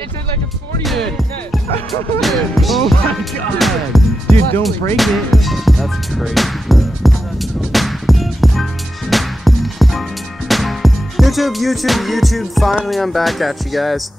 It's like a 40 net. Oh my god. Dude, don't break it. That's crazy, bro. YouTube, finally I'm back at you guys.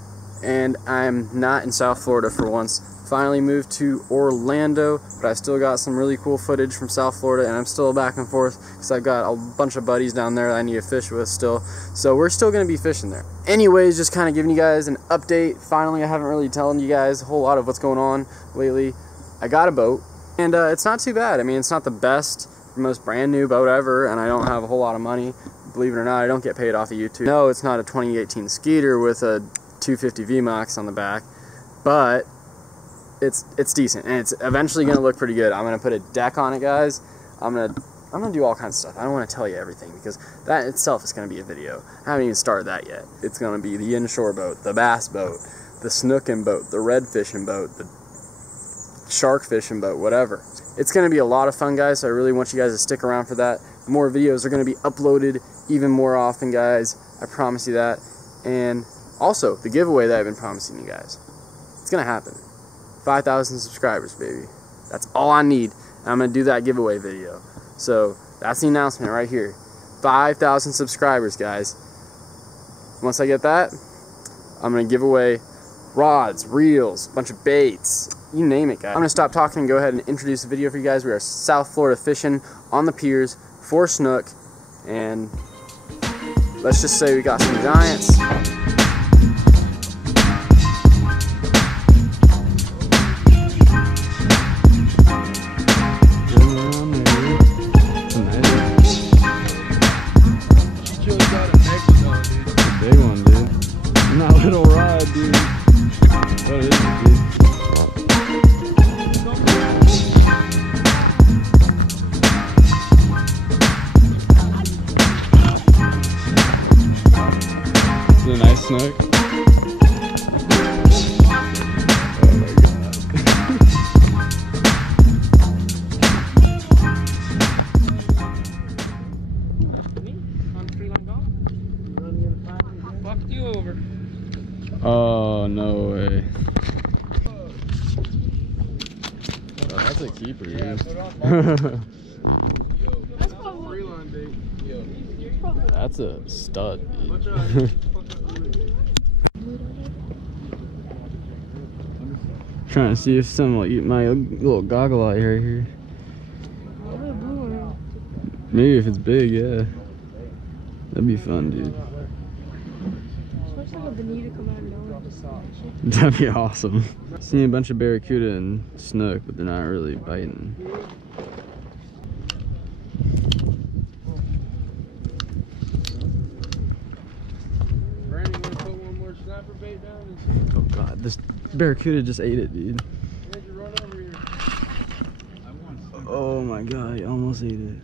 And I'm not in South Florida for once. Finally moved to Orlando, but I still got some really cool footage from South Florida, and I'm still back and forth because I've got a bunch of buddies down there that I need to fish with still. So we're still going to be fishing there. Anyways, just kind of giving you guys an update. Finally, I haven't really told you guys a whole lot of what's going on lately. I got a boat, and it's not too bad. I mean, it's not the best, most brand new boat ever, and I don't have a whole lot of money. Believe it or not, I don't get paid off of YouTube. No, it's not a 2018 Skeeter with a 250 VMAX on the back, but it's decent, and it's eventually gonna look pretty good. I'm gonna put a deck on it, guys. I'm gonna do all kinds of stuff. I don't want to tell you everything because that itself is gonna be a video. I haven't even started that yet. It's gonna be the inshore boat, the bass boat, the snooking boat, the red fishing boat, the shark fishing boat, whatever. It's gonna be a lot of fun, guys, so I really want you guys to stick around for that. More videos are gonna be uploaded even more often, guys. I promise you that. And also, the giveaway that I've been promising you guys, it's gonna happen. 5,000 subscribers, baby. That's all I need. And I'm gonna do that giveaway video. So that's the announcement right here. 5,000 subscribers, guys. Once I get that, I'm gonna give away rods, reels, a bunch of baits, you name it, guys. I'm gonna stop talking and go ahead and introduce the video for you guys. We are South Florida fishing on the piers for snook, and let's just say we got some giants. Little rod, dude. What is it, dude? Is it a nice snook? Oh my god. Fucked you over. Oh, no way. Oh, that's a keeper, dude. That's a stud, dude. Trying to see if someone will eat my little goggle out here. Maybe if it's big, yeah. That'd be fun, dude. That'd be awesome. Seen a bunch of barracuda and snook, but they're not really biting. Brandon, you wanna put one more snapper bait down? Oh god, this barracuda just ate it, dude. Where'd you run over here? Oh my god, he almost ate it.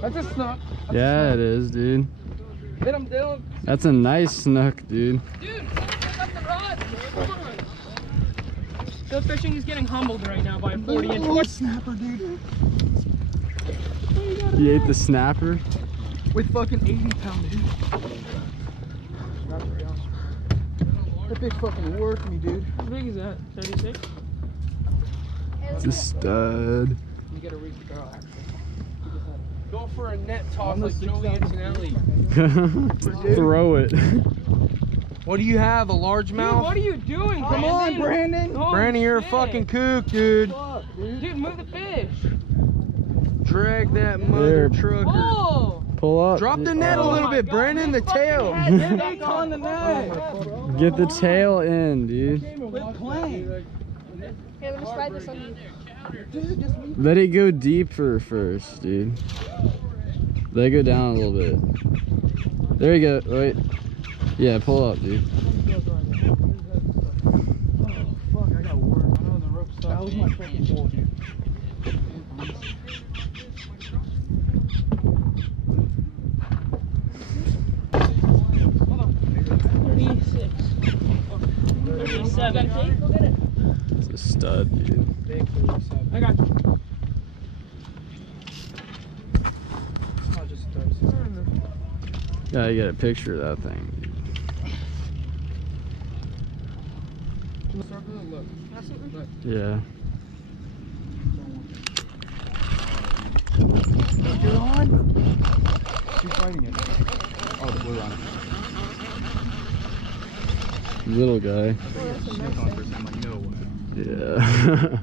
That's a snook. Yeah, it is, dude. Hit him, Dylan. That's a nice snook, dude. Dude, pick up the rod. Come on. Go fishing is getting humbled right now by a 40-inch snapper, dude. He ate the snapper? With fucking 80-pound, dude. That big fucking worked me, dude. How big is that? 36? It's a stud. You gotta reach the barrel, actually. Go for a net toss like Joey Antonelli. Throw it. What do you have? A largemouth? Dude, what are you doing, Come on, Brandon. Holy Brandon, you're a shit. fucking kook, dude. Fuck, dude, move the fish. Drag that mother There. trucker. Oh! Pull up. Drop the net a Oh little my bit, God, Brandon. The this fucking tail. head, get back on the net. Get the tail in, dude. Quit playing. Here, let me slide this on you. Let it go deeper first, dude. Let it go down a little bit. There you go. Wait. Yeah, pull up, dude. Oh, fuck, I got worm. I know the rope stopped. That was my fucking goal, dude. It's a stud, dude. I got you. It's not just studs. Gotta get a picture of that thing, dude. Yeah. You're on? Who's fighting it? Oh, the blue one. Little guy. Snook on first. I'm like, no way. Yeah.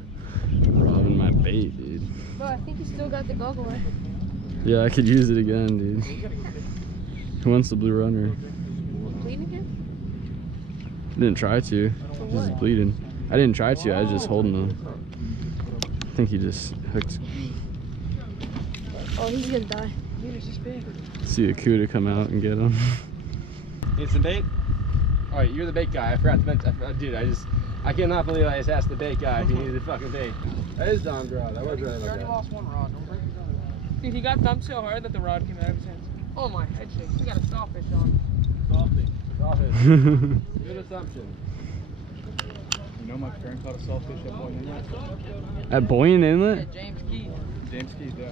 Robbing my bait, dude. Bro, I think you still got the goggle on. Yeah, I could use it again, dude. Who wants the blue runner? Bleeding again? Didn't try to. He's bleeding. I didn't try to, I was just holding him. I think he just hooked. Oh, he's gonna die. Dude, it's just big. See a cuda come out and get him. Need some bait? Alright, you're the bait guy. I forgot to dude, I cannot believe I just asked the bait guy if he needed fucking bait. That is Dom's rod. I was really like that. Lost one rod. Don't break it down. Dude, he got thumped so hard that the rod came out of his hands. Oh, my head shakes. We got a sawfish on. Sawfish. Good assumption. You know my parent caught a sawfish at Boynton Inlet? At Boynton Inlet? James Keith. James Keith, yeah.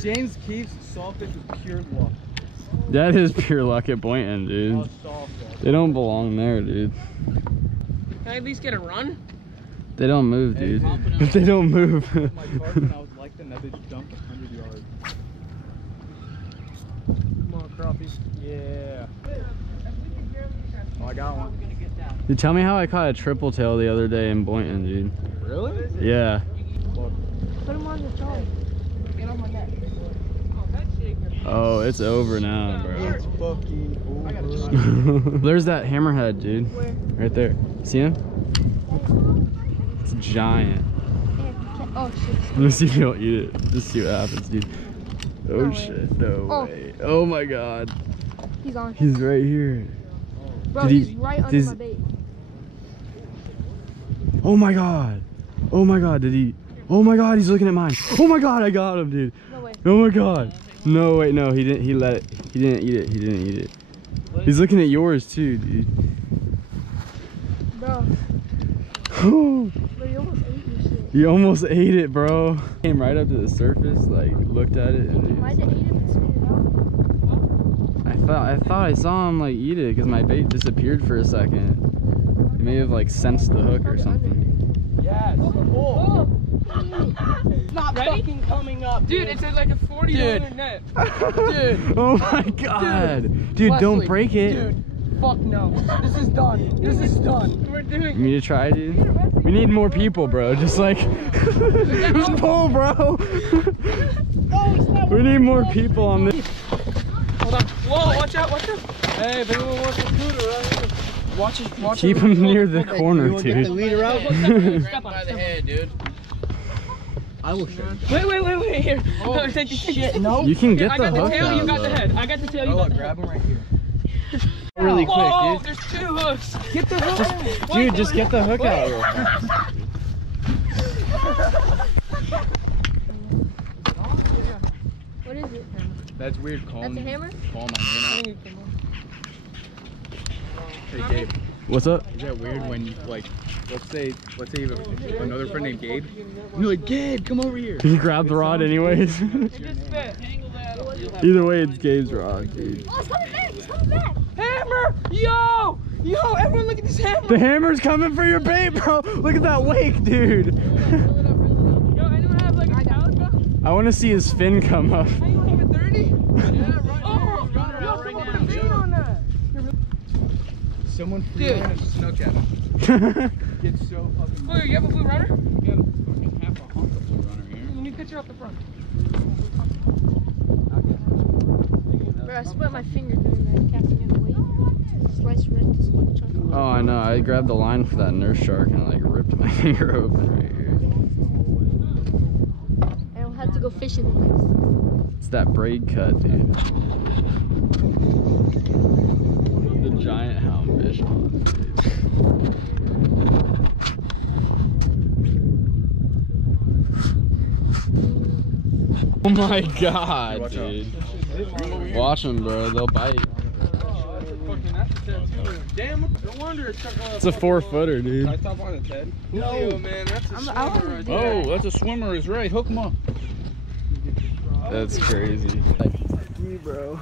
James Keith's sawfish was pure luck. That is pure luck at Boynton, dude. They don't belong there, dude. Can I at least get a run? They don't move, dude. They don't move. My carpet, I was like them, that they just dumped 100 yards. Come on, crappies. Yeah. Oh, I got one. Dude, tell me how I caught a triple tail the other day in Boynton, dude. Really? Yeah. Put him on the trolley. Get on my neck. Oh, head shaker. Oh, it's over now, bro. It's fucking over. There's that hammerhead, dude. Where? Right there. See him? It's giant. Oh, shit. Let me see if he'll eat it. Just see what happens, dude. Oh, No way. shit. No Oh. way. Oh my god. He's on. He's right here. Bro, Did he's he- right under does- my bait. Oh my god. Oh my god. Did he? Oh my god. He's looking at mine. Oh my god. I got him, dude. No way. Oh my god. No, wait. No, he didn't. He let it. He didn't eat it. He didn't eat it. He's looking at yours too, dude. Bro, Oh. bro, you almost ate your shit. He almost ate it, bro. Came right up to the surface, like looked at it, and Why'd you eat it and spit it out? I thought I saw him like eat it because my bait disappeared for a second. He may have like sensed the hook or something. Yes. Oh. Not fucking coming up. Dude, it's like a 40 net. Dude. Oh my god, dude! Don't Leslie, break it. Dude, fuck no. This is done. This is done. We're You doing need to try, dude. We need more people, bro. Just like just pull, bro. We need more people on this. Hold on. Whoa, watch out, watch out. Hey, if anyone wants a scooter right here. Watch it, watch Keep it. him near the corner, Get the dude. leader out. Step on it. head, dude. I will show Wait, you. wait. Here. Oh, take shit. No. You can get I the got the hook tail, you out, got the though. head. I got the tail, you Oh, got the grab head. him right here. Really quick, Whoa, dude. there's 2 hooks. Get the hook. Dude, just get the hook out real fast. What is it? That's weird. Call That's a me. hammer? Call my name out. Hey, Gabe. What's up? Is that weird when you like, let's say you have another friend named Gabe, and you're like, Gabe, come over here. You grab the rod anyways. It just spit. Either way, it's Gabe's rod, dude. Oh, it's coming back! It's coming back! Hammer! Yo! Yo, everyone look at this hammer! The hammer's coming for your bait, bro. Look at that wake, dude. Yo, anyone have like a Metallica? I want to see his fin come up. Anyone have a 30? Yeah, oh, yo, right someone now, put a chain on that. Someone free Dude. ran a Snook at him. Get so fucking. Oh, you have a blue runner? Yeah, fucking half a hunk of blue runner here. Let me picture off the front. Bro, I split my finger doing that casting in the weight. Slice red, just one chunk. Oh, I know. I grabbed the line for that nurse shark and I like ripped my finger open right here. I don't have to go fishing the next. It's that braid cut, dude. Oh my god, dude. Watch them, bro. They'll bite. Damn, no wonder it's stuck on. It's a 4-footer, dude. I stop on its head? No, man, that's a swimmer. Oh, that's a swimmer, is right. Hook him up. That's crazy. You, bro.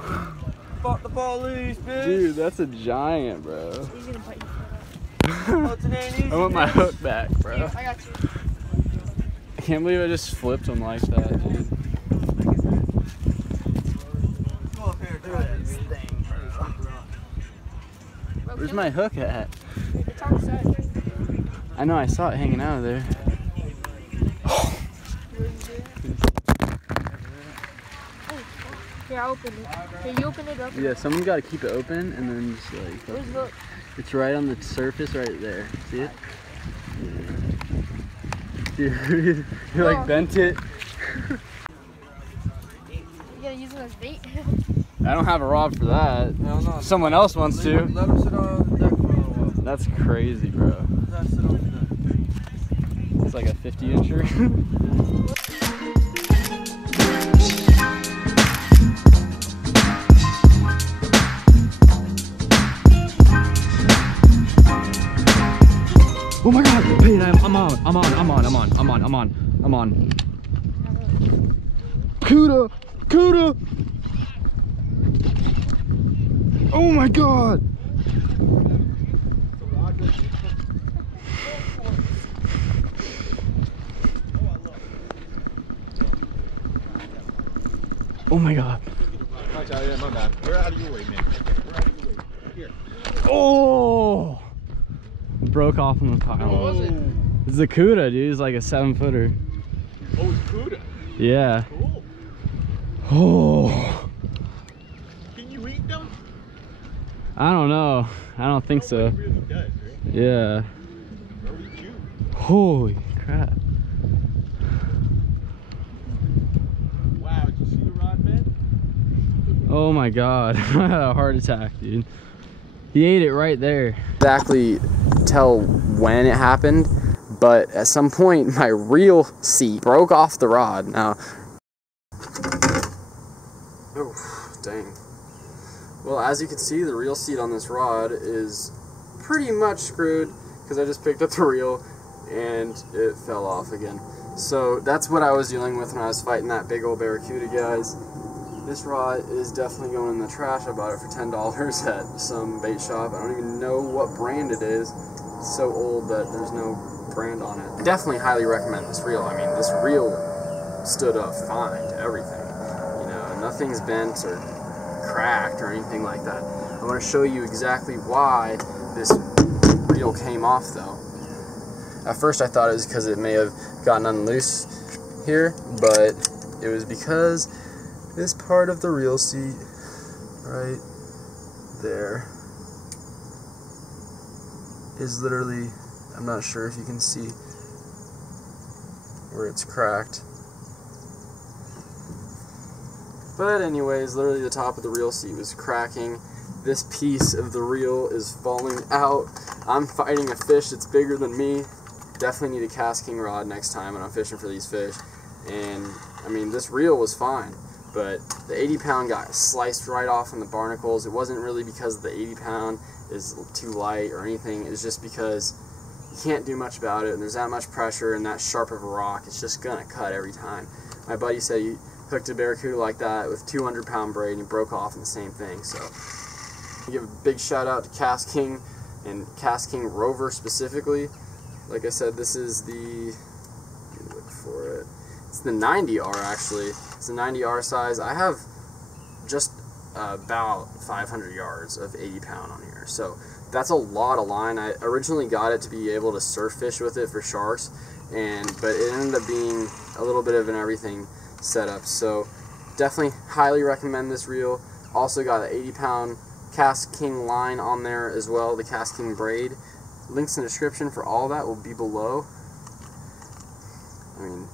Fuck the police, bitch. Dude, that's a giant, bro. He's gonna bite you. I want my hook back, bro. Here, I got you. I can't believe I just flipped him like that, dude. Go up here, do this thing, bro. Where's my hook at? It's on the side. I know, I saw it hanging out of there. Here, I'll open it. Here, you open it up. Yeah, someone got to keep it open and then just like... Where's the... It's right on the surface right there. See it? Dude, you like bent it. You gotta use it as bait. I don't have a rod for that. No, no. Someone else wants to. Let him sit on the deck for a little while. That's crazy, bro. Let him sit on the deck. It's like a 50-incher. Oh my god, wait, I'm on. Cuda! Oh my god! Oh my god. My bad. We're out of your way, man. We're out of your way. Here. Oh! Broke off in the pile. What was it? It's a Cuda, dude. It's like a 7-footer. Oh, it's Cuda. Yeah. Cool. Oh. Can you eat them? I don't know. I don't think so. Nobody really does, right? Yeah. Or we chew. Holy crap. Wow, did you see the rod bed? Oh my god. I had a heart attack, dude. He ate it right there. Exactly tell when it happened, but at some point my reel seat broke off the rod. Now, oh dang. Well, as you can see, the reel seat on this rod is pretty much screwed because I just picked up the reel and it fell off again. So that's what I was dealing with when I was fighting that big old barracuda, guys. This rod is definitely going in the trash. I bought it for $10 at some bait shop. I don't even know what brand it is. It's so old that there's no brand on it. I definitely highly recommend this reel. I mean, this reel stood up fine to everything. You know, nothing's bent or cracked or anything like that. I want to show you exactly why this reel came off though. At first I thought it was because it may have gotten unloose here, but it was because this part of the reel seat right there is literally, I'm not sure if you can see where it's cracked, but anyways, literally the top of the reel seat was cracking. This piece of the reel is falling out. I'm fighting a fish that's bigger than me. Definitely need a KastKing rod next time when I'm fishing for these fish. And I mean, this reel was fine, but the 80-pound got sliced right off in the barnacles. It wasn't really because the 80-pound is too light or anything. It's just because you can't do much about it, and there's that much pressure and that sharp of a rock. It's just gonna cut every time. My buddy said he hooked a barracuda like that with 200-pound braid and he broke off in the same thing. So I give a big shout out to KastKing and KastKing Rover specifically. Like I said, this is the, let me look for it. It's the 90R actually. It's the 90R size. I have just about 500 yards of 80-pound on here, so that's a lot of line. I originally got it to be able to surf fish with it for sharks, but it ended up being a little bit of an everything setup. So definitely highly recommend this reel. Also got an 80-pound KastKing line on there as well, the KastKing Braid. Links in the description for all that will be below. I mean,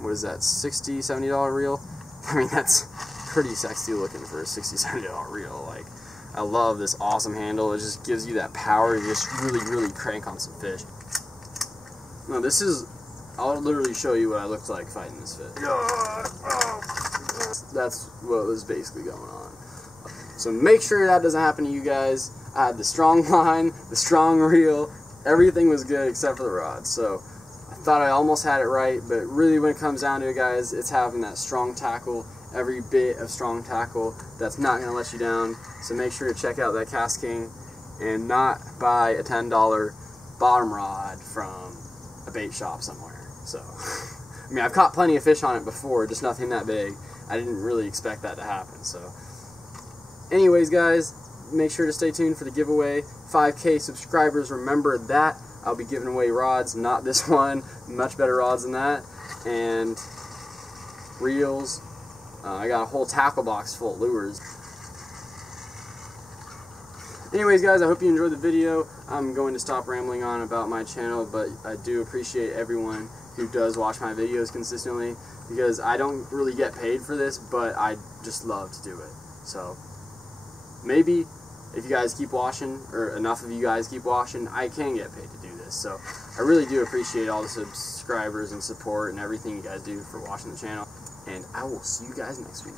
what is that, $60, $70 reel? I mean, that's pretty sexy looking for a $60, $70 reel. Like, I love this awesome handle. It just gives you that power to just really crank on some fish. No, this is, I'll literally show you what I looked like fighting this fish. That's what was basically going on. So make sure that doesn't happen to you guys. I had the strong line, the strong reel, everything was good except for the rod. So I thought I almost had it right, but really when it comes down to it, guys, it's having that strong tackle, every bit of strong tackle that's not going to let you down. So make sure to check out that KastKing and not buy a $10 bottom rod from a bait shop somewhere. So, I mean, I've caught plenty of fish on it before, just nothing that big. I didn't really expect that to happen. So, anyways, guys, make sure to stay tuned for the giveaway. 5K subscribers, remember that. I'll be giving away rods, not this one, much better rods than that, and reels. I got a whole tackle box full of lures. Anyways, guys, I hope you enjoyed the video. I'm going to stop rambling on about my channel, but I do appreciate everyone who does watch my videos consistently, because I don't really get paid for this, but I just love to do it. So maybe if you guys keep watching, or enough of you guys keep watching, I can get paid to do this. So I really do appreciate all the subscribers and support and everything you guys do for watching the channel. And I will see you guys next week.